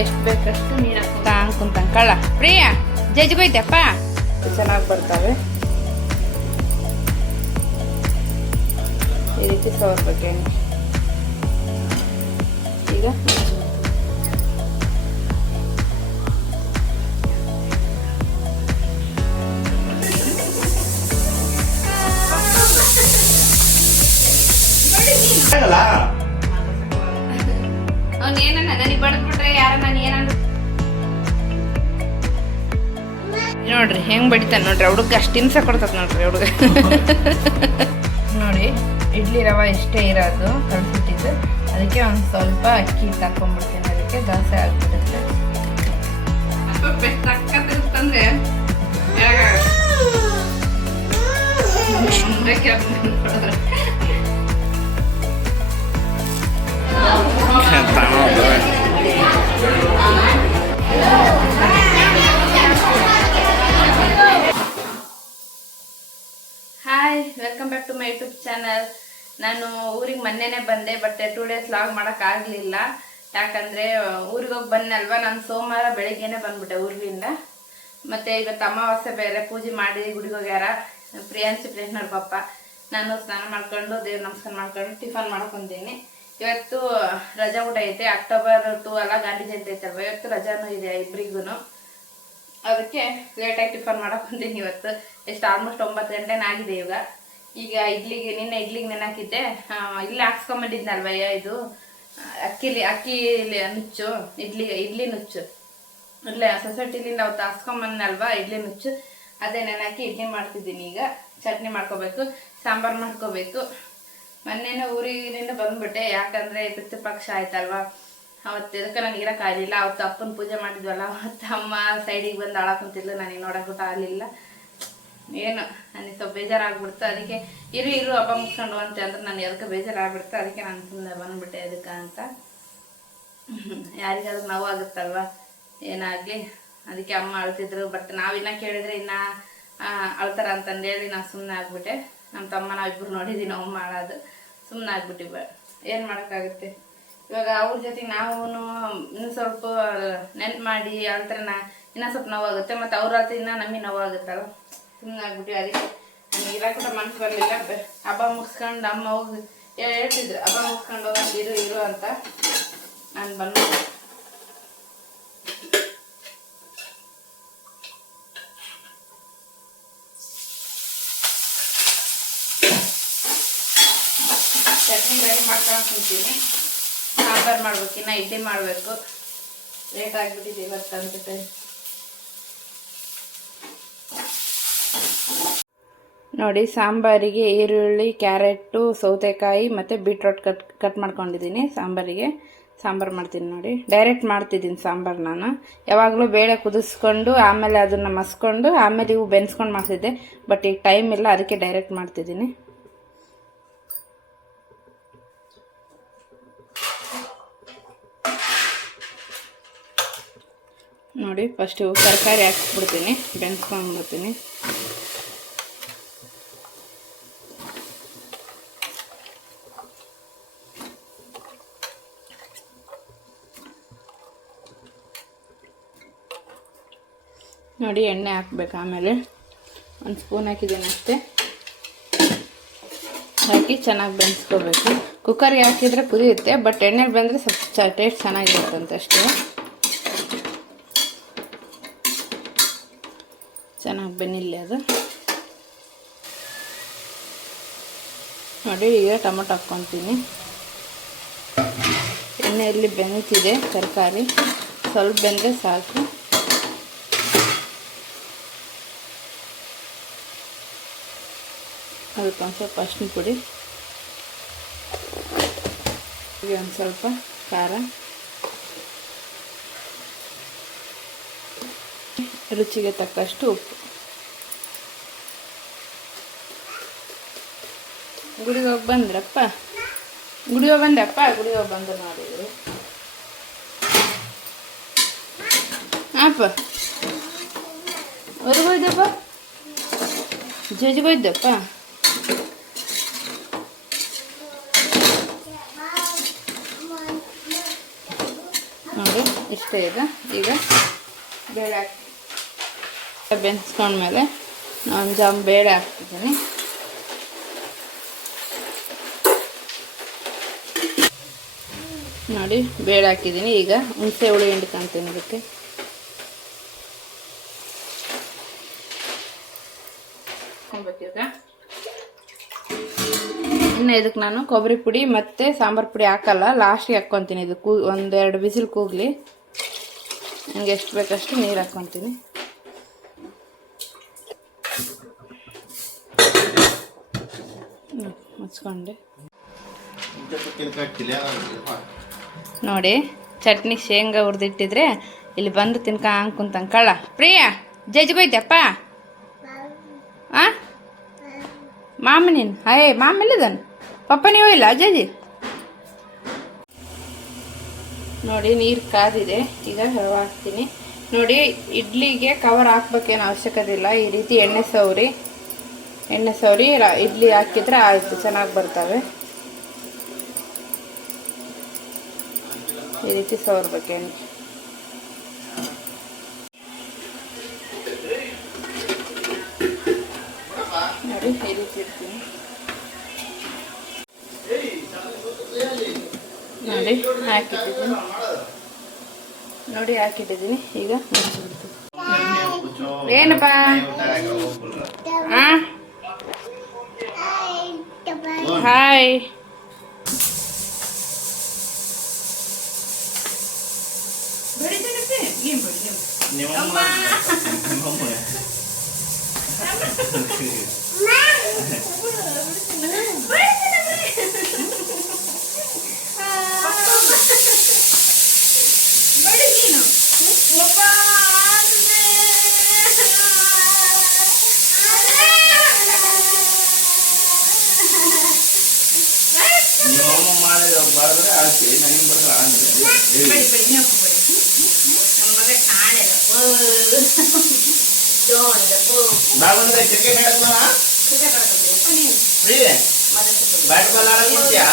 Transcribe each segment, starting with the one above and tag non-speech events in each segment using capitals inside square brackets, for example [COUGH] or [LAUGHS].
ಎಷ್ಟು ಬೇಕಷ್ಟು ನೀರು ಹಾಕೊಂತ ಕುಂತಾನ ಕಳ್ಳ. ಪ್ರಿಯ ಜಜ್ಗೋಯ್ತಪ್ಪ ಚೆನ್ನಾಗಿ ಬರ್ತವೆ. ಈ ರೀತಿ ಸವರ್ಬೇಕು ಈಗ ಆಗಲ್ಲ ಅವ್ನು ಏನನ್ನ ನನಗೆ ಬಡದ್ಬಿಟ್ರೆ ಯಾರ ನಾನು ಏನಂದ್ರೆ ನೋಡ್ರಿ ಹೆಂಗ್ ಬಡಿತಾನ ನೋಡ್ರಿ ಹುಡುಗ ಅಷ್ಟು ಹಿಂಸೆ ಕೊಡ್ತದ ನೋಡ್ರಿ ಹುಡುಗ. ನೋಡಿ ಇಡ್ಲಿ ರವೆ ಎಷ್ಟೇ ಇರೋದು ಕಳ್ಸಿಟ್ಟಿದ್ದು. ಅದಕ್ಕೆ ಒಂದು ಸ್ವಲ್ಪ ಅಕ್ಕಿ ತಕೊಂಡ್ಬಿಡ್ತೀನಿ ಹಾಕೊಂಡ್ಬಿಡ್ತೀನಿ ಅದಕ್ಕೆ ದೋಸೆ ಆಗ್ಬಿಡುತ್ತೆ. ಹಾಯ್ ಮೊನ್ನೆನೇ ಬಂದೆ ಬಟ್ ಟೂ ಡೇಸ್ ಲಾಗ್ ಮಾಡಕ್ ಆಗ್ಲಿಲ್ಲ. ಯಾಕಂದ್ರೆ, ಊರಿಗೆ ಹೋಗಿ ಬಂದಲ್ವಾ ನಾನು ಸೋಮವಾರ ಬೆಳಿಗ್ಗೆನೆ ಬಂದ್ಬಿಟ್ಟೆ ಊರಿಂದ ಮತ್ತೆ ಇವತ್ತು ಅಮಾವಾಸ್ಯೆ ಬೇರೆ, ಪೂಜೆ ಮಾಡಿ ಗುಡಿಗೆ ಹೋಗ್ಯಾರ, ಪ್ರಿಯಾಂಶಿ ಪ್ರೇಷ್ನವ್ರ ಪಪ್ಪ ನಾನು ಸ್ನಾನ ಮಾಡ್ಕೊಂಡು, ದೇವ್ರ ನಮಸ್ಕಾರ ಮಾಡ್ಕೊಂಡು ಟಿಫನ್ ಮಾಡ್ಕೊಂತೀನಿ ಇವತ್ತು ರಜಾ ಊಟ ಐತೆ, ಅಕ್ಟೋಬರ್ ಟೂ ಅಲ್ಲ, ಗಾಂಧಿ ಜಯಂತಿ ಐತಲ್ವ? ಇವತ್ತು ರಜಾನೂ ಇದೆ ಇಬ್ಬರಿಗೂ ಅದಕ್ಕೆ ಲೇಟಾಗಿ ಟಿಫನ್ ಮಾಡ್ಕೊಂತೀನಿ ಇವತ್ತು. ಎಷ್ಟು ಆಲ್ಮೋಸ್ಟ್ ಒಂಬತ್ತು ಗಂಟೆನಾಗಿದೆ ಇವಾಗ. ಈಗ ಇಡ್ಲಿಗೆ, ನಿನ್ನೆ ಇಡ್ಲಿಗೆ ನೆನಾಕಿದ್ದೆ ಇಲ್ಲಿ ಇಲ್ಲೇ ಹಾಕ್ಸ್ಕೊಂಬಂದಿದ್ನಲ್ವ ಇದು? ಅಕ್ಕಿಲಿ, ಅಕ್ಕಿ ನುಚ್ಚು, ಇಡ್ಲಿ ಇಡ್ಲಿ ನುಚ್ಚು. ಇಲ್ಲ ಸೊಸೈಟಿಲಿಂದ ಅವತ್ತು ಹಾಕ್ಸ್ಕೊಂಬಂದಲ್ವಾ ಇಡ್ಲಿ ನುಚ್ಚು. ಅದೇ ನೆನಾಕಿ ಇಡ್ಲಿ ಮಾಡ್ತಿದ್ದೀನಿ ಈಗ. ಚಟ್ನಿ ಮಾಡ್ಕೋಬೇಕು, ಸಾಂಬಾರು ಮಾಡ್ಕೋಬೇಕು. ಮೊನ್ನೆನೇ ಊರಿನಿಂದ ಬಂದ್ಬಿಟ್ಟೆ, ಯಾಕಂದ್ರೆ ಪಿತೃಪಕ್ಷ ಆಯ್ತಲ್ವಾ? ಅವತ್ತು ಇದಕ್ಕೆ ನನಗೆ ಇರೋಕ್ಕಾಗಲಿಲ್ಲ. ಅವತ್ತು ಅಪ್ಪನ ಪೂಜೆ ಮಾಡಿದ್ವಲ್ಲ, ಅವತ್ತು ಅಮ್ಮ ಸೈಡಿಗೆ ಬಂದು ಆಳಕ್ ಕುಂತಿದ್ಲು. ನನಗೆ ನೋಡೋಕ್ಕೂ ಆಗಲಿಲ್ಲ. ಏನು? ನನಗೆ ಸ್ವಲ್ಪ ಬೇಜಾರಾಗ್ಬಿಡ್ತು. ಅದಕ್ಕೆ ಇರು ಇರು, ಹಬ್ಬ ಮುಗ್ಸ್ಕೊಂಡು ಅಂತ ಅಂದ್ರೆ ನಾನು ಎದಕ್ಕೆ ಬೇಜಾರಾಗ್ಬಿಡ್ತು? ಅದಕ್ಕೆ ನಾನು ಸುಮ್ಮನೆ ಬಂದ್ಬಿಟ್ಟೆ ಅದಕ್ಕೆ ಅಂತ. ಯಾರಿಗಾದ್ರೂ ನೋವಾಗುತ್ತಲ್ವಾ ಏನಾಗಲಿ? ಅದಕ್ಕೆ ಅಮ್ಮ ಅಳ್ತಿದ್ರು. ಬಟ್ ನಾವಿನ್ನ ಕೇಳಿದ್ರೆ ಇನ್ನ ಅಳ್ತಾರ ಅಂತಂದೇಳಿ ನಾನು ಸುಮ್ಮನೆ ಆಗ್ಬಿಟ್ಟೆ. ನಮ್ಮ ತಮ್ಮ ನಾವಿಬ್ರು ನೋಡಿದ್ದೀವಿ ನಾವು ಮಾಡೋದು. ಸುಮ್ಮನೆ ಆಗ್ಬಿಟ್ಟಿ ಏನು ಮಾಡೋಕ್ಕಾಗುತ್ತೆ? ಇವಾಗ ಅವ್ರ ಜೊತೆಗೆ ನಾವು ಇನ್ನು ಸ್ವಲ್ಪ ನೆನ್ಪು ಮಾಡಿ ಅಳ್ತಾರೆ ನಾ ಇನ್ನೂ ಸ್ವಲ್ಪ ನೋವಾಗುತ್ತೆ. ಮತ್ತು ಅವ್ರ ಹತ್ರ ಇನ್ನೂ ನಮಗೆ ನೋವಾಗುತ್ತಲ್ಲ ಸುಮ್ಮನೆ ಆಗ್ಬಿಟ್ಟು ಅದಕ್ಕೆ ನನಗೆ ಇರೋಕೆ ಮನಸ್ಸು ಬರಲಿಲ್ಲ. ಹಬ್ಬ ಮುಗಿಸ್ಕೊಂಡು ಅಮ್ಮ ಹೋಗಿ ಹೇಳ್ತಿದ್ರು, ಹಬ್ಬ ಮುಗಿಸ್ಕೊಂಡು ಹೋಗಂತ ಇರು ಇರು ಅಂತ. ನಾನು ಬಂದು. ಚಟ್ನಿ ರೆಡಿ ಮಾಡ್ಕೊಂಡು ಕುಂತೀನಿ. ಸಾಂಬಾರು ಮಾಡ್ಬೇಕು, ಇನ್ನ ಇಡ್ಲಿ ಮಾಡಬೇಕು. ಲೇಟ್ ಆಗಿಬಿಟ್ಟಿದೆ ಇವತ್ತು ಅನ್ಸುತ್ತೆ ನೋಡಿ, ಸಾಂಬಾರಿಗೆ ಈರುಳ್ಳಿ, ಕ್ಯಾರೆಟು, ಸೌತೆಕಾಯಿ ಮತ್ತು ಬೀಟ್ರೋಟ್ ಕಟ್ ಕಟ್ ಮಾಡ್ಕೊಂಡಿದ್ದೀನಿ ಸಾಂಬಾರಿಗೆ. ಸಾಂಬಾರು ಮಾಡ್ತೀನಿ ನೋಡಿ. ಡೈರೆಕ್ಟ್ ಮಾಡ್ತಿದ್ದೀನಿ ಸಾಂಬಾರು ನಾನು. ಯಾವಾಗಲೂ ಬೇಳೆ ಕುದಿಸ್ಕೊಂಡು, ಆಮೇಲೆ ಅದನ್ನು ಮಸ್ಕೊಂಡು, ಆಮೇಲೆ ಇವು ಬೆನ್ಸ್ಕೊಂಡು ಮಾಡ್ತಿದ್ದೆ. ಬಟ್ ಈಗ ಟೈಮ್ ಇಲ್ಲ, ಅದಕ್ಕೆ ಡೈರೆಕ್ಟ್ ಮಾಡ್ತಿದ್ದೀನಿ. ನೋಡಿ, ಫಸ್ಟ್ ಇವು ತರಕಾರಿ ಹಾಕ್ಸ್ಬಿಡ್ತೀನಿ ಬೆನ್ಸ್ಕೊಂಡ್ಬಿಡ್ತೀನಿ ನೋಡಿ ಎಣ್ಣೆ ಹಾಕ್ಬೇಕು ಆಮೇಲೆ. ಒಂದು ಸ್ಪೂನ್ ಹಾಕಿದ್ದೀನಿ ಅಷ್ಟೇ. ಹಾಕಿ ಚೆನ್ನಾಗಿ ಬೆಂದಿಸ್ಕೋಬೇಕು. ಕುಕ್ಕರ್ಗೆ ಹಾಕಿದರೆ ಕುದಿಯುತ್ತೆ ಬಟ್ ಎಣ್ಣೆಲಿ ಬೆಂದರೆ ಸ್ವಲ್ಪ ಚ ಟೇಸ್ಟ್ ಚೆನ್ನಾಗಿರುತ್ತಂತೆ ಅಷ್ಟೇ. ಚೆನ್ನಾಗಿ ಬೆನ್ನಿಲ್ಲ ಅದು. ನೋಡಿ, ಈಗ ಟೊಮೊಟೊ ಹಾಕ್ಕೊತೀನಿ. ಎಣ್ಣೆಯಲ್ಲಿ ಬೆಂದಿದೆ ತರಕಾರಿ. ಸ್ವಲ್ಪ ಬೆಂದರೆ ಸಾಕು. ಅದಕ್ಕೆ ಒಂದು ಸ್ವಲ್ಪ ಅರ್ಶಿನ ಪುಡಿ. ಈಗ ಒಂದು ಸ್ವಲ್ಪ ಖಾರ. ರುಚಿಗೆ ತಕ್ಕಷ್ಟು ಉಪ್ಪು. ಗುಡಿಗೆ ಹೋಗಿ ಬಂದ್ರಪ್ಪ? ಗುಡಿಗೆ ಹೋಗಿ ಬಂದಪ್ಪ ಗುಡಿಗೆ ಹೋಗಿ ಬಂದು ಮಾಡಿದ್ರು ಹಾಪ ಹೊರಗೆ ಹೋಯ್ದಪ್ಪ? ಜಜ್ಗೆ ಹೋಯ್ದಪ್ಪ? ನೋಡಿ, ಇಷ್ಟೇ ಇದೆ. ಈಗ ಬೇಳೆ ಹಾಕಿ ಬೆನ್ಸ್ಕೊಂಡ್ಮೇಲೆ ನಾನು ಜಾಮ್ ಬೇಳೆ ಹಾಕ್ತಿದ್ದೀನಿ. ನೋಡಿ, ಬೇಳೆ ಹಾಕಿದ್ದೀನಿ. ಈಗ ಹುಣಸೆ ಹುಳಿ ಹಿಂಡ್ಕೊಂತೀನಿ ಇದಕ್ಕೆ. ಹಾಕ್ಕೊಬೇಕು ಇನ್ನು ಇದಕ್ಕೆ ನಾನು ಕೊಬ್ಬರಿ ಪುಡಿ ಮತ್ತು ಸಾಂಬಾರು ಪುಡಿ ಹಾಕಲ್ಲ. ಲಾಸ್ಟಿಗೆ ಹಾಕ್ಕೊತೀನಿ ಇದು ಕೂ ಒಂದೆರಡು ಬಿಸಿಲು ಕೂಗಲಿ. ನನಗೆ ಎಷ್ಟು ಬೇಕಷ್ಟು ನೀರು ಹಾಕ್ಕೊತೀನಿ. ಮುಚ್ಕೊಂಡೆ. ನೋಡಿ, ಚಟ್ನಿ ಶೇಂಗಾ ಹುರಿದಿಟ್ಟಿದ್ರೆ ಇಲ್ಲಿ ಬಂದು ತಿನ್ಕ ಕುಂತಂಗೆ ಅಂಕಳ ಪ್ರಿಯ ಜಜ್ಗೋಯ್ತಪ್ಪ ಹಾಂ ಮಾಮನಿನ್ ನೀನು? ಹಾಯ್ ಮಾಮ ಎಲ್ಲಿದ್ದಾನೆ ಪಪ್ಪ ನೀವು ಇಲ್ಲ? ಅಜ್ಜಾಜಿ? ನೋಡಿ, ನೀರು ಕಾದಿದೆ. ಈಗ ಹಾಕ್ತೀನಿ. ನೋಡಿ, ಇಡ್ಲಿಗೆ ಕವರ್ ಹಾಕ್ಬೇಕೇನು ಅವಶ್ಯಕತೆ ಇಲ್ಲ ಈ ರೀತಿ ಎಣ್ಣೆ ಸೌರಿ ಎಣ್ಣೆ ಸೌರಿ ಇಡ್ಲಿ ಹಾಕಿದ್ರೆ ಆಯಿತು. ಚೆನ್ನಾಗಿ ಬರ್ತವೆ. ಈ ರೀತಿ ಸವರ್ಬೇಕೇನು. ನೋಡಿ, ಈ ರೀತಿ ಇಡ್ತೀನಿ. ನೋಡಿ ಹಾಕಿಟ್ಟಿದ್ದೀನಿ. ನೋಡಿ ಹಾಕಿಟ್ಟಿದ್ದೀನಿ. ಈಗ ಮುಚ್ಚಿಬಿಡ್ತೀನಿ ಏನಪ್ಪ ಹಾಯ್ [LAUGHS] ನಿಮ್ಮಮ್ಮ ಮಾಡಿದ ಬರೆದ್ರೆ ಹಾಕಿ ನನಗೆ ಬರೋದು ಆಗಲ್ಲ ಬಾಬಂದ್ರೆ ಕ್ರಿಕೆಟ್ ಫ್ರೀ? ಬ್ಯಾಟ್ ಬಾಲ್ ಆಡಕ್ ಕೊಡ್ತೀಯಾ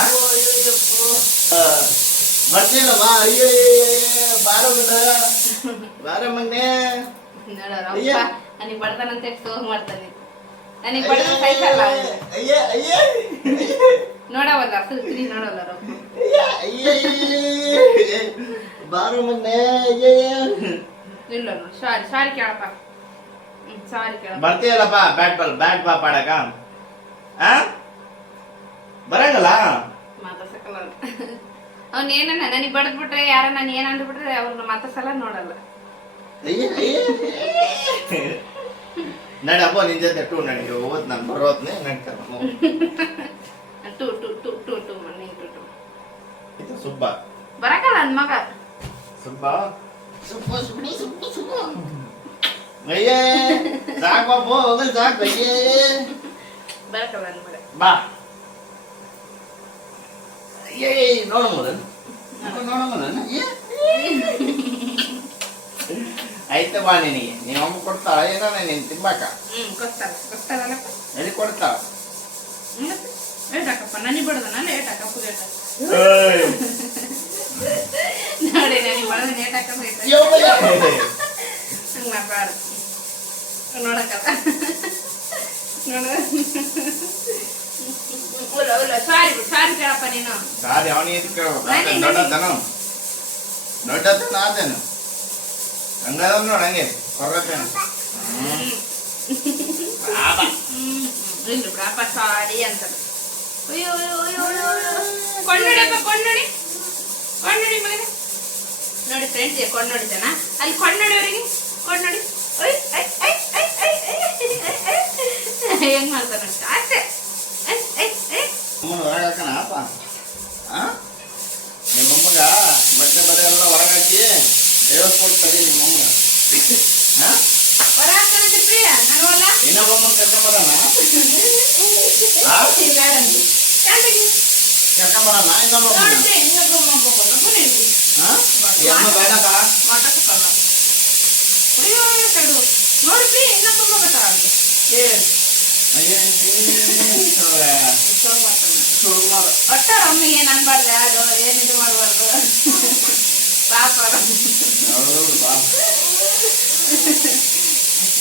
ಬರ್ತೀನ ಬಾ ಅಯ್ಯೋ ಬಾರ ಬಾರ ಮಗ್ನೆ. ನನಗೆ ಬಡತನಂತ ಸೋಗ್ ಮಾಡ್ತಾನೆ. ನನಗೆ ಬಡತನ ಕೈಸಲ್ಲ ಅಯ್ಯ ಅಯ್ಯ. ನೋಡವಲ್ಲ ಸುತ್ರಿ ನೋಡಲ್ಲ ಬಾರ ಅಯ್ಯ ಇಲ್ಲ ಸಾರಿ ಸಾರಿ ಕೇಳಪ್ಪ. ಸಾರಿ ಕೇಳಪ್ಪ. ಬರ್ತೀಯಲ್ಲಪ್ಪ ಬ್ಯಾಟ್ ಬಾಲ್ ಬ್ಯಾಟ್ ಬಾ ಪಾಡಕ ಆ? ಬರಂಗಲ್ಲ? ಮಾತಾಡ್ಸಕ್ಕಲ್ಲ. ಅವ್ನ ಏನನ್ನ ನನಗೆ ಬಡದ್ಬಿಟ್ರೆ ಯಾರ ನಾನು ಏನ್ ಅಂದ್ಬಿಟ್ರೆ ಅವ್ರನ್ನ ಮಾತಾಡ್ಸಲ್ಲ ನೋಡಲ್ಲ. ನಡಪ್ಪ ನಿನ್ ಜೊತೆ ಟೂ ನಡಿ ಹೋಗೋದು ನಾನು ಬರೋತ್ನೆ ನಡ್ಕಲ್ಲ ಟು ಟು ಟು ಟು ಟು ಮಣ್ಣಿ ಟು ಟು ಇದು ಸುಬ್ಬ ಬರಕಲ್ಲ ನನ್ನ ಮಗ ಸುಬ್ಬ ಸುಬ್ಬ ಸುಬ್ಬಿ ಸುಬ್ಬಿ ಸುಬ್ಬ ಅಯ್ಯೇ ಸಾಕು ಬಾಬು ಹೋಗಲ್ ಸಾಕು ಅಯ್ಯೇ ಬರಕಲ್ಲ ನನ್ನ ಮಗ ಬಾ ಅಯ್ಯೇ ನೋಡು ಮೊದಲು ನೋಡು ಮೊದಲು ಆಯ್ತು ಬಾ ನಿನಗೆ ನಿಮ್ಮ ಅಮ್ಮ ಕೊಡ್ತಾಳ ಏನಾನ ನೀನು ತಿಂಬಾಕ ಹ್ಮ್ ಕೊಡ್ತಾಳ ಕೊಡ್ತಾಳಲ್ಲ ಎಲ್ಲಿ ಕೊಡ್ತಾಳ ಲೇಟ್ ಹಾಕಪ್ಪ ನನಗೆ ಬಡದ ನಾನು ಲೇಟ್ ಹಾಕಪ್ಪ ಲೇಟ್ ಏಯ್. ನೋಡಿ ನನಗೆ ಬಡದ ಲೇಟ್ ಹಾಕಪ್ಪ ಲೇಟ್ ಯವ್ವಯ್ಯ. ಹಂಗೆ ಮಾಡಬಾರ್ದು ನೋಡಕ್ಕಲ್ಲ ನೋಡ ಉಲ್ಲ ಉಲ್ಲ ಸಾರಿ ಬಿಡು ಸಾರಿ ಕೇಳಪ್ಪ ನೀನು ಸಾರಿ ಅವನಿಗೆ ಎದಕ್ಕೆ ಕೇಳ್ಬೇಕು ನಾನೇ- ಆತನ ದೊಡ್ಡತನ ದೊಡ್ಡತನ ಆತೇನು ಹಂಗದ ನೋಡ ಹಂಗೆ ಕೊರ್ರತೇನು ಹ್ಮ್ ಇಲ್ಲ ಬಿಡಪ್ಪ ಸಾರಿ ಅಂತಾರೆ ಅಯ್ಯೋ ಅಯ್ಯೋ ಅಯ್ಯೋ ಅಯ್ಯೋ. ಕೊಂಡ್ನೊಡಿಯಪ್ಪ ಕೊಂಡ್ನೊಡಿ ಕೊಂಡ್ನೊಡಿ ಮಗನೇ ನೋಡಿ ಫ್ರೆಂಡ್ಸ್ ಕೊಂಡ್ನೊಡಿತಾನ ಅಲ್ಲಿ ಐ ಐ ಐ ಹೆಂಗ್ ಮಾಡ್ತಾನೆ ಅಷ್ಟೇ ನಿಮ್ಮಮ್ಮಗ ಬಟ್ಟೆ ಬರೆ ಎಲ್ಲ ಹೊರಗಾಕಿ ದೇವಸ್ಥಾನ ತಡಿ ನಿಮ್ಮಮ್ಮಗ ಹಾ ಕರ್ಕೊಂಬರೋಣ ಕರ್ಕೊಂಬರೋಣ ಇನ್ನೊಬ್ಬಮ್ಮ ನೋಡ್ರಿ ಇನ್ನೊಬ್ಬ ಅಮ್ಮ ಇನ್ನೊಬ್ಬ ಬರ್ತಾರ. ಒಟ್ಟ ಅಮ್ಮಿಗೆ ಏನ್ ಅನ್ಬಾರ್ದು ಯಾರು ಏನ್ ಇದು ಮಾಡ್ಬಾರ್ದು ಪಾಪ ಪಾಪ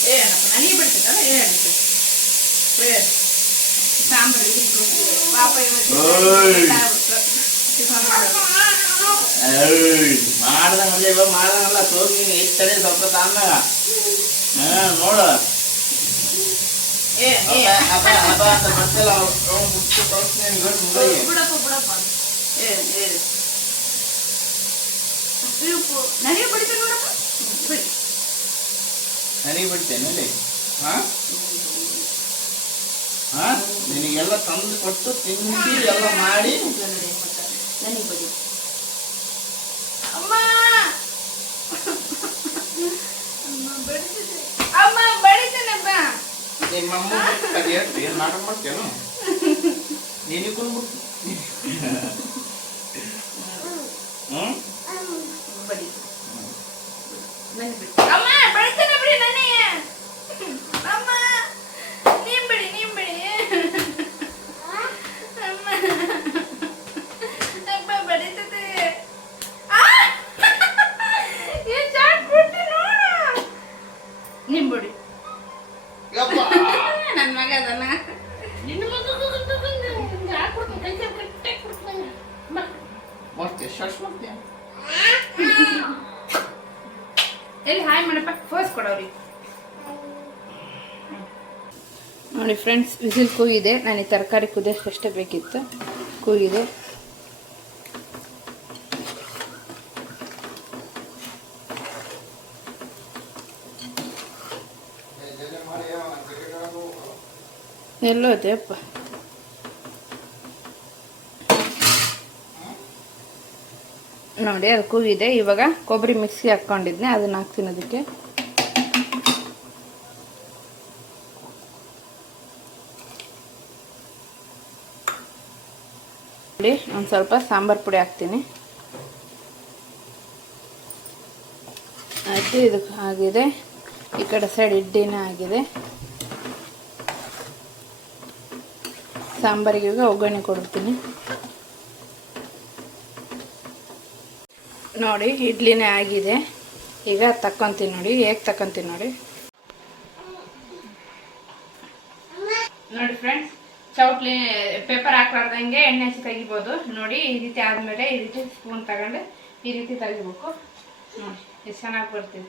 ಹೌದು ಪಾಪ ಏನಪ್ಪ ನನಗೆ ಬಿಡ್ತಿದ್ದಲ್ಲ ಏನು ಸಾಂಬಾರು ಇಟ್ಟು ಪಾಪ ಇವತ್ತು ಓಯ್. ಲೇಟಾಗ್ಬಿಡ್ತು. ಟಿಫನ್ ಮಾಡೋದು. ಮಾಡ್ದಂಗ ಅದೇ ಇವಾಗ ಮಾಡ್ದಂಗಲ್ಲ ಸೋಗಿ ನೀನು ಇಟ್ಟರೆ ಸ್ವಲ್ಪ ತಾಂದಾಗ ಹಾ ನೋಡು ಏ ಏ ಅಪ್ಪ ಅಪ್ಪ ಅಂತ ಮತ್ತೆಲ್ಲ ಅವ್ನು ಬಿಟ್ಟು ಕಳ್ಸ್ತೀನಿ ನೀನು ಗಂಟು ಮುಗಿಗೆ. ಬಿಡಪ್ಪ ಬಿಡಪ್ಪ ಏ ಏ ಉಪ್ಪು ನನಗೆ ಬಿಡ್ತೀನಿ ನೋಡಪ್ಪ ಹ್ಮ್, ಬಿಡಿ ನನಗೆ ಬಿಡ್ತೇನೆ ಹಾ? ಹಾ? ನಿನಗೆಲ್ಲ ತಂದು ಕೊಟ್ಟು ತಿಂದು ಎಲ್ಲ ಮಾಡಿ. ಅದು ಏನು ನಾಟಕ ಮಾಡ್ತೇನು ನಿನಗೂ ಹ್ಞೂ ಬಡಿ ನನಗೆ ಬಿಡಿ ಅಮ್ಮ ಬಡಿತೇನೆ ಬಿಡಿ ನನಗೆ ಅಮ್ಮ ನೀನ್ ಬಿಡಿ ನೀನ್ ಬಿಡಿ ಅಮ್ಮ ಅಪ್ಪ ಬಡಿತದೆ ಆ! ಏನ್ ಚಾಟ್ ಬಿಟ್ಟಿ ನೋಡು ನೀನ್ ಬಿಡಿ ಯಪ್ಪ ನನ್ನ ಮಗ ಅದನ್ನ ಮತ್ತೆ ಶಶ್ ಮಾಡ್ತೀಯ ಎಲ್ಲಿ ಹಾಯ್ ಮಾಡಪ್ಪ ಫೋರ್ಸ್ ಕೊಡವ್ರಿ ನೋಡಿ ಫ್ರೆಂಡ್ಸ್ ವಿಸಿಲ್ ಕೂಗಿದೆ. ನನಗೆ ತರಕಾರಿ ತರಕಾರಿ ಅಷ್ಟೇ ಬೇಕಿತ್ತು. ಕೂಗಿದೆ. ಎಲ್ಲೋದೆ ಅಪ್ಪ. ನೋಡಿ, ಅದು ಕೂಗಿದೆ. ಇವಾಗ ಕೊಬ್ಬರಿ ಮಿಕ್ಸಿ ಹಾಕ್ಕೊಂಡಿದ್ನೆ ಅದನ್ನ ಹಾಕ್ತೀನಿ ಅದಕ್ಕೆ. ನೋಡಿ ಒಂದು ಸ್ವಲ್ಪ ಸಾಂಬಾರು ಪುಡಿ ಹಾಕ್ತೀನಿ. ಆಯಿತು ಇದು ಆಗಿದೆ. ಈ ಕಡೆ ಸೈಡ್ ಇಡ್ಡಿನ ಆಗಿದೆ. ಸಾಂಬಾರಿಗೆ ಈಗ ಒಗ್ಗರಣೆ ಕೊಡ್ತೀನಿ. ನೋಡಿ, ಇಡ್ಲಿನೇ ಆಗಿದೆ. ಈಗ ತಕ್ಕೊಂತೀನಿ ನೋಡಿ, ಹೇಗೆ ತಕ್ಕೊಂತೀನಿ ನೋಡಿ. ಪೇಪರ್ ಹಾಕ್ಲಾರ್ದಂಗೆ ಎಣ್ಣೆ ಹಚ್ಚಿ ತೆಗಿಬೋದು. ನೋಡಿ, ಈ ರೀತಿ ಆದಮೇಲೆ ಈ ರೀತಿ ಸ್ಪೂನ್ ತಗೊಂಡು ಈ ರೀತಿ ತೆಗಿಬೇಕು. ನೋಡಿ, ಎಷ್ಟು ಚೆನ್ನಾಗಿ ಬರ್ತೀವಿ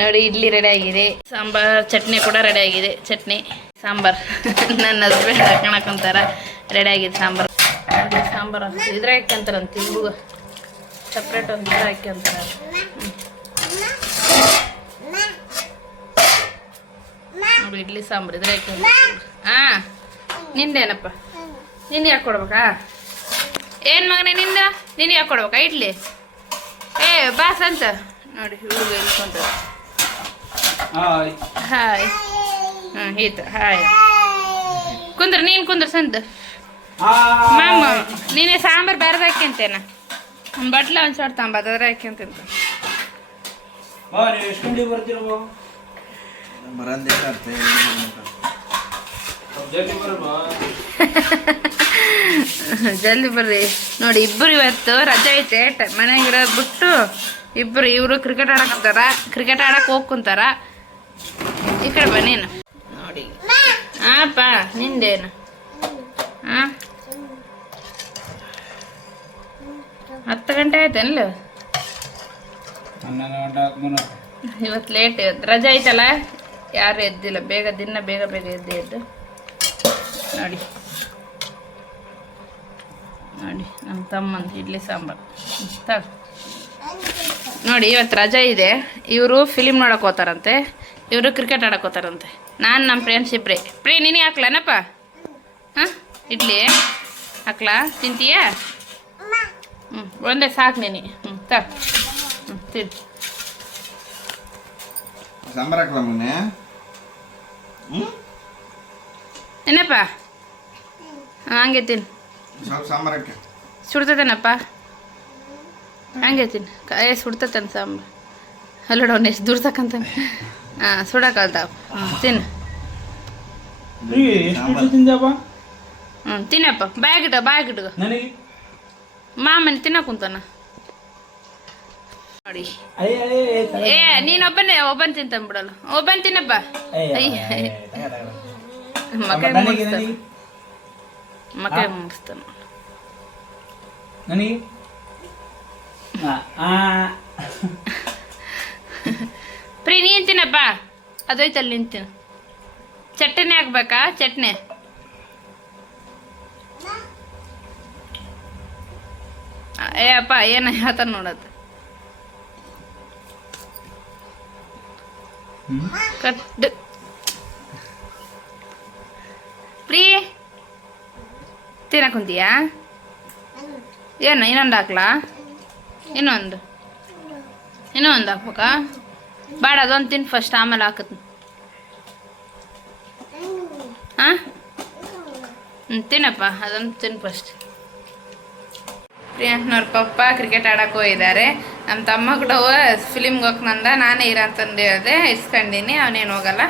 ನೋಡಿ, ಇಡ್ಲಿ ರೆಡಿ ಆಗಿದೆ. ಸಾಂಬಾರ್ ಚಟ್ನಿ ಕೂಡ ರೆಡಿ ಆಗಿದೆ. ಚಟ್ನಿ, ಸಾಂಬಾರ್. [LAUGHS] ನನ್ನ ಹಸ್ಬೆಂಡ್ ಹಾಕೊಳಕಂತಾರ ರೆಡಿ ಆಗಿದೆ ಸಾಂಬಾರ್. ಸಾಂಬಾರ್ ಅಂತ ಇದ್ರೆ ಹಾಕ್ಯಂತಾರಂತ ಇವ್ರಿಗೂ ಸಪ್ರೇಟ್ ಒಂದು ಹಾಕ್ಯಂತಾರ ಇಡ್ಲಿ ಸಾಂಬಾರು ಇದ್ರೆ ಆಯ್ತು ಹಾಂ ನಿಂದೇನಪ್ಪ? ನಿನ್ನ ಯಾಕೆ ಕೊಡ್ಬೇಕಾ? ಏನು ಮಗನೇ ನಿಂದ? ನಿನ್ನ ಯಾಕೆ ಕೊಡ್ಬೇಕಾ? ಇಡ್ಲಿ. ಏ ಬಾಸ್ ಅಂತ ನೋಡಿ ಹುಡುಗ ಇಳ್ಕೊಂತಾರೆ ಹಾಯ್. ಹಾಂ ಈತ ಹಾಯ್. ಕುಂದ್ರ ನೀನು ಕುಂದ್ರ ಸಂತ. ಮಾಮ ನೀನೆ ಸಾಂಬಾರು ಬೇರೆ ಹಾಕ್ಯಂತೇನ ಒಂದು ಬಟ್ಲ ಒಂದು ಶಾರ್ಟ್ ತಾಂಬ ಅದ್ರ ಹಾಕ್ಯಂತಿಂತ ಬಾ ನೀವು ಎಷ್ಟು ಗಂಟೆಗೆ ಬರ್ತೀರ ಬಾ ಬರಂದೇ [LAUGHS] ಜಲ್ದಿ ಬರ್ರಿ. ನೋಡಿ ಇಬ್ಬರು ಇವತ್ತು ರಜೆ ಐತೆ ಮನೆಗೆ ಇರೋದು ಬಿಟ್ಟು ಇಬ್ಬರು ಇವರು ಕ್ರಿಕೆಟ್ ಆಡಕಂತಾರ ಕ್ರಿಕೆಟ್ ಆಡಕ್ಕೆ ಹೋಗ್ಕೊಂತಾರ. ಈ ಕಡೆ ಬನ್ನಿ ನೀನು. ನೋಡಿ. ಹಾಪ ನಿಂದೇನು? ಹಾಂ ಹತ್ತು ಗಂಟೆ ಆಯ್ತೇನಲ್ಲ ಇವತ್ತು ಲೇಟ್ ಇವತ್ತು. ರಜೆ ಐತಲ್ಲ? ಯಾರು ಎದ್ದಿಲ್ಲ, ಬೇಗ ದಿನ ಬೇಗ ಬೇಗ ಎದ್ದೆ ಎದ್ದು. ನೋಡಿ. ನೋಡಿ, ನಮ್ಮ ತಮ್ಮಂದು ಇಡ್ಲಿ ಸಾಂಬಾರು. ನೋಡಿ, ಇವತ್ತು ರಜೆ ಇದೆ. ಇವರು ಫಿಲಿಮ್ ನೋಡಕ್ಕೆ ಹೋತಾರಂತೆ ಇವರು ಕ್ರಿಕೆಟ್ ಆಡಕ್ಕೆ ಹೋತಾರಂತೆ ನಾನು ನಮ್ಮ ಫ್ರೆಂಡ್ಸ್ ಇಬ್ಬರೇ ಪ್ರೇ, ನೀನೇ ಹಾಕ್ಲನಪ್ಪ ಹಾಂ? ಇಡ್ಲಿ? ಹಾಕ್ಲಾ? ತಿಂತೀಯಾ? ಹ್ಞೂ ಒಂದೇ ಸಾಕು ನೀನು. ಹ್ಞೂ ತಾ. ಹ್ಞೂ ತಿನ್. ಸಾಂಬಾರ್ ಹಾಕ್ಲ ಮೊನ್ನೆ ಹ್ಞೂ ಏನಪ್ಪ ಹಂಗೆ ತಿನ್. ಸ್ವಲ್ಪ ಸಾಂಬಾರ್ ಹಾಕಿ ಹಂಗೆ ತಿನ್. ಏ ಸುಡ್ತತೇನೆ ಸಾಂಬಾರು. ಅಲ್ಲೋಡ ಅವ್ನು ಎಷ್ಟು ದೂರ ತಕ್ಕಂತಾನೆ ಹಾಂ ಸುಡಕಲ್ತಾವ ಹ್ಞೂ ತಿನ್ನು ಹ್ಞೂ ತಿನ್ನಪ್ಪ. ಬಾಯಾಗಿಟ್ಟ ಬಾಯಾಗಿಟ್ಗ ನನಗೆ? ಮಾಮನ ತಿನ್ನಕ್ ಕುಂತಾನ. ನೋಡಿ. ಏ ನೀನ್ ಒಬ್ಬನೇ ಒಬ್ಬನ್ ತಿಂತ ಬಿಡಲ್ಲ. ಒಬ್ಬನ್ ತಿನ್ನಪ್ಪ. ಅಯ್ಯ, ಅಯ್ಯ. ಅಯ್ಯ, ತಗ, ತಗ. ಮಕ್ಕ ನನಗೆ ಮುಗಿಸ್ತಾನ. ನನಗೆ. ಮುಗಿಸ್ತಾನ. ನನಗೆ. ಪ್ರೀ ನೀನ್ ತಿನ್ನಪ್ಪ. ಅದೋಯ್ತಲ್ಲಿ ನೀನ್ ತಿನ್ನು. ಚಟ್ನಿ ಹಾಕ್ಬೇಕಾ? ಚಟ್ನಿ. ಏ ಅಪ್ಪ ಏನ ಹೇಳ್ತಾನ ನೋಡತ್ತ ಹ್ಮ್. ಕಟ್. ಪ್ರೀ ತಿನ್ನಕ್ ಕುಂತೀಯಾ? ಏನು, ಇನ್ನೊಂದು ಹಾಕ್ಲಾ? ಇನ್ನೊಂದು. ಇನ್ನೊಂದು ಹಾಕ್ಬೇಕಾ? ಬೇಡ, ಅದೊಂದು ತಿನ್ ಫಸ್ಟ್ ಆಮೇಲೆ ಹಾಕತ್. ಹಾಂ? ಹ್ಞೂ ತಿನ್ನಪ್ಪ, ಅದೊಂದು ತಿನ್ ಫಸ್ಟ್ ಪ್ರಿಯಾಂಕ್ನವ್ರ ಪಪ್ಪ ಕ್ರಿಕೆಟ್ ಆಡಕ್ಕೆ ಹೋಗಿದ್ದಾರೆ. ನಮ್ಮ ತಮ್ಮ ಕೂಡ ಫಿಲಿಮ್ಗೆ ಹೋಗ್ನಂದ ನಾನೇ ಇರ ಅಂತಂದು ಹೇಳಿದೆ. ಇಸ್ಕೊಂಡಿನಿ, ಅವನೇನು ಹೋಗಲ್ಲ.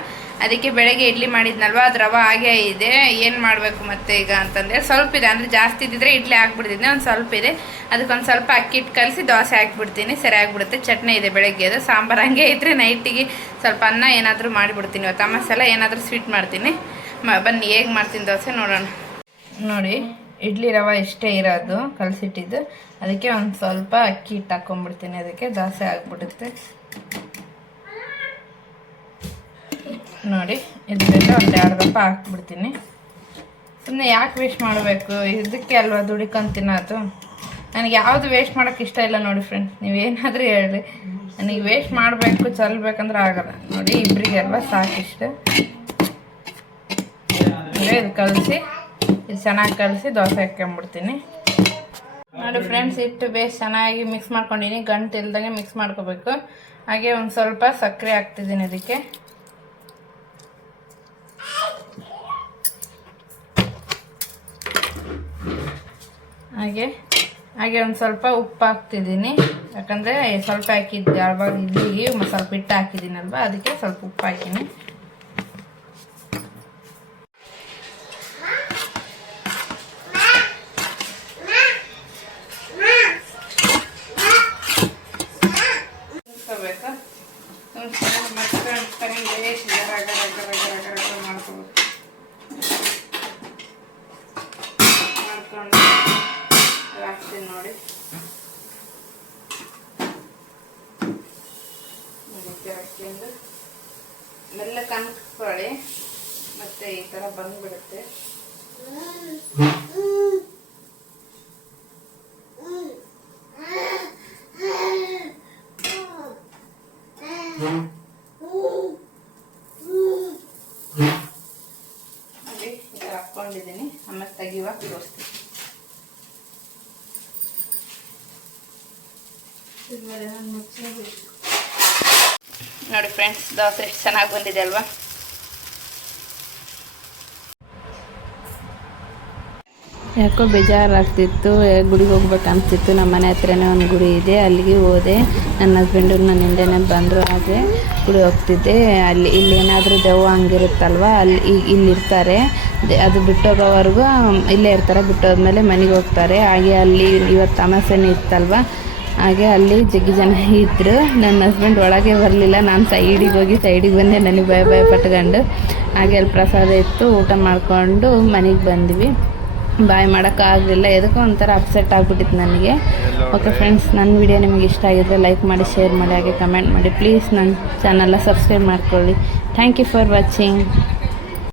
ಅದಕ್ಕೆ ಬೆಳಗ್ಗೆ ಇಡ್ಲಿ ಮಾಡಿದ್ನಲ್ವ, ಅದು ರವೆ ಹಾಗೇ ಇದೆ. ಏನು ಮಾಡಬೇಕು ಮತ್ತೆ ಈಗ ಅಂತಂದೇಳಿ ಸ್ವಲ್ಪ ಇದೆ. ಅಂದರೆ ಜಾಸ್ತಿ ಇದ್ದಿದ್ರೆ ಇಡ್ಲಿ ಹಾಕ್ಬಿಡ್ತೀನಿ ಒಂದು ಸ್ವಲ್ಪ ಇದೆ. ಅದಕ್ಕೊಂದು ಸ್ವಲ್ಪ ಅಕ್ಕಿ ಹಿಟ್ಟು ಕಲಸಿ ದೋಸೆ ಹಾಕ್ಬಿಡ್ತೀನಿ. ಸರಿ ಆಗ್ಬಿಡುತ್ತೆ. ಚಟ್ನಿ ಇದೆ ಬೆಳಗ್ಗೆ ಅದು. ಸಾಂಬಾರು ಹಂಗೆ ಇದ್ದರೆ ನೈಟಿಗೆ ಸ್ವಲ್ಪ ಅನ್ನ ಏನಾದರೂ ಮಾಡಿಬಿಡ್ತೀನಿ. ಇವತ್ತು ಅಮ್ಮ ಏನಾದರೂ ಸ್ವೀಟ್ ಮಾಡ್ತೀನಿ. ಬನ್ನಿ, ಹೇಗೆ ಮಾಡ್ತೀನಿ ದೋಸೆ ನೋಡೋಣ. ನೋಡಿ, ಇಡ್ಲಿ ರವೆ ಇಷ್ಟೇ ಇರೋದು. ಕಲಸಿಟ್ಟಿದ್ದು. ಅದಕ್ಕೆ ಒಂದು ಸ್ವಲ್ಪ ಅಕ್ಕಿ ಹಿಟ್ಟು ಹಾಕ್ಕೊಂಡ್ಬಿಡ್ತೀನಿ ಅದಕ್ಕೆ ದೋಸೆ ಆಗ್ಬಿಡುತ್ತೆ. ನೋಡಿ ಇದರಿಂದ ಒಂದು ಎರಡು ದಪ್ಪ ಹಾಕ್ಬಿಡ್ತೀನಿ. ಸುಮ್ಮನೆ ಯಾಕೆ ವೇಸ್ಟ್ ಮಾಡಬೇಕು? ಇದಕ್ಕೆ ಅಲ್ವಾ ದುಡಿಕೊಂಡು ತಿನ್ನೋದು? ನನಗೆ ಯಾವುದು ವೇಸ್ಟ್ ಮಾಡೋಕ್ಕೆ ಇಷ್ಟ ಇಲ್ಲ ನೋಡಿ ಫ್ರೆಂಡ್ಸ್ ನೀವೇನಾದರೂ ಹೇಳಿ ನನಗೆ ವೇಸ್ಟ್ ಮಾಡಬೇಕು, ಚಲ್ಬೇಕಂದ್ರೆ ಆಗಲ್ಲ. ನೋಡಿ ಇಬ್ಬರಿಗೆ ಅಲ್ವಾ ಸಾಕಿಷ್ಟು. ಇದು ಕಲಸಿ, ಇದು ಚೆನ್ನಾಗಿ ಕಲಸಿ ದೋಸೆ ಹಾಕ್ಕೊಂಬಿಡ್ತೀನಿ ನೋಡಿ ಫ್ರೆಂಡ್ಸ್ ಹಿಟ್ಟು ಬೇಸ್ ಚೆನ್ನಾಗಿ ಮಿಕ್ಸ್ ಮಾಡ್ಕೊಂಡಿನಿ. ಗಂಟು ಇಲ್ದಂಗೆ ಮಿಕ್ಸ್ ಮಾಡ್ಕೋಬೇಕು. ಹಾಗೆ ಒಂದು ಸ್ವಲ್ಪ ಸಕ್ಕರೆ ಹಾಕ್ತಿದ್ದೀನಿ ಅದಕ್ಕೆ. ಹಾಗೆ ಹಾಗೆ ಒಂದು ಸ್ವಲ್ಪ ಉಪ್ಪು ಹಾಕ್ತಿದ್ದೀನಿ. ಯಾಕಂದರೆ ಸ್ವಲ್ಪ ಹಾಕಿದ್ದೆ. ಯಾವಾಗ ಇಡ್ಲಿಗೆ ಸ್ವಲ್ಪ ಹಿಟ್ಟು ಹಾಕಿದ್ದೀನಲ್ವ? ಅದಕ್ಕೆ ಸ್ವಲ್ಪ ಉಪ್ಪು ಹಾಕಿನಿ ಇಟ್ಕೋಬೇಕು ಒಂದು ಚೆನ್ನಾಗಿ ಮಟ್ಕೊಂಡು ತಗೊಂಡು ಬೇಸ್ ಗರ ಗರ ಗರ ಗರ ಗರ ಗರ ಮಾಡ್ಕೋಬೇಕು ಮಾಡ್ಕೊಂಡು ಅದು ಹಾಕ್ತೀನಿ ನೋಡಿ ಈ ರೀತಿ ಹಾಕ್ಕೊಂಡು ಮೆಲ್ಲ ಕನ್ಕೊಳ್ಳಿ ಮತ್ತೆ ಈ ಥರ ಬಂದ್ಬಿಡುತ್ತೆ ನೋಡಿ ಈ ಥರ ಹಾಕ್ಕೊಂಡಿದ್ದೀನಿ ಆಮೇಲೆ ತೆಗಿವಾಗ ತೋರಿಸ್ತೀನಿ ನೋಡಿ ಫ್ರೆಂಡ್ಸ್ ದೋಸೆ ಎಷ್ಟು ಚೆನ್ನಾಗಿ ಬಂದಿದೆ ಅಲ್ವಾ? ಯಾಕೋ ಬೇಜಾರಾಗ್ತಿತ್ತು, ಗುಡಿಗೆ ಹೋಗ್ಬೇಕು ಅನ್ಸ್ತಿತ್ತು. ನಮ್ಮ ಮನೆ ಹತ್ರನೇ ಒಂದು ಗುಡಿ ಇದೆ, ಅಲ್ಲಿಗೆ ಹೋದೆ. ನನ್ನ ಹಸ್ಬೆಂಡು ನನ್ನ ಹಿಂದೆನೇ ಬಂದರು ಹಾಗೆ ಗುಡಿ ಹೋಗ್ತಿದ್ದೆ. ಅಲ್ಲಿ ಇಲ್ಲಿ ಏನಾದರೂ ದೆವ್ವ ಹಂಗಿರುತ್ತಲ್ವ, ಅಲ್ಲಿ ಇಲ್ಲಿ ಇಲ್ಲಿರ್ತಾರೆ ಅದು ಬಿಟ್ಟೋಗೋವರೆಗೂ, ಇಲ್ಲೇ ಇರ್ತಾರೆ, ಬಿಟ್ಟೋದ್ಮೇಲೆ ಮನೆಗೆ ಹೋಗ್ತಾರೆ. ಹಾಗೆ ಅಲ್ಲಿ ಇವತ್ತು ಅಮಾಸೆನೂ ಇತ್ತಲ್ವ ಹಾಗೆ ಅಲ್ಲಿ ಜಗ್ಗಿ ಜನ ಇದ್ದರು ನನ್ನ ಹಸ್ಬೆಂಡ್ ಒಳಗೆ ಬರಲಿಲ್ಲ. ನಾನು ಸೈಡಿಗೆ ಹೋಗಿ ಸೈಡಿಗೆ ಬಂದೆ. ನನಗೆ ಭಯ ಭಯ ಪಟ್ಕೊಂಡು. ಹಾಗೆ ಅಲ್ಲಿ ಪ್ರಸಾದ ಇತ್ತು. ಊಟ ಮಾಡಿಕೊಂಡು ಮನೆಗೆ ಬಂದ್ವಿ. ಬಾಯ್ ಮಾಡೋಕ್ಕಾಗಲಿಲ್ಲ ಎದಕ್ಕೋ ಒಂಥರ ಅಪ್ಸೆಟ್ ಆಗಿಬಿಟ್ಟಿತ್ತು ನನಗೆ. ಓಕೆ ಫ್ರೆಂಡ್ಸ್ ನನ್ನ ವಿಡಿಯೋ ನಿಮಗೆ ಇಷ್ಟ ಆಗಿದ್ರೆ ಲೈಕ್ ಮಾಡಿ ಶೇರ್ ಮಾಡಿ, ಹಾಗೆ ಕಮೆಂಟ್ ಮಾಡಿ. ಪ್ಲೀಸ್ ನನ್ನ ಚಾನಲ್ನ ಸಬ್ಸ್ಕ್ರೈಬ್ ಮಾಡ್ಕೊಳ್ಳಿ. Thank you for watching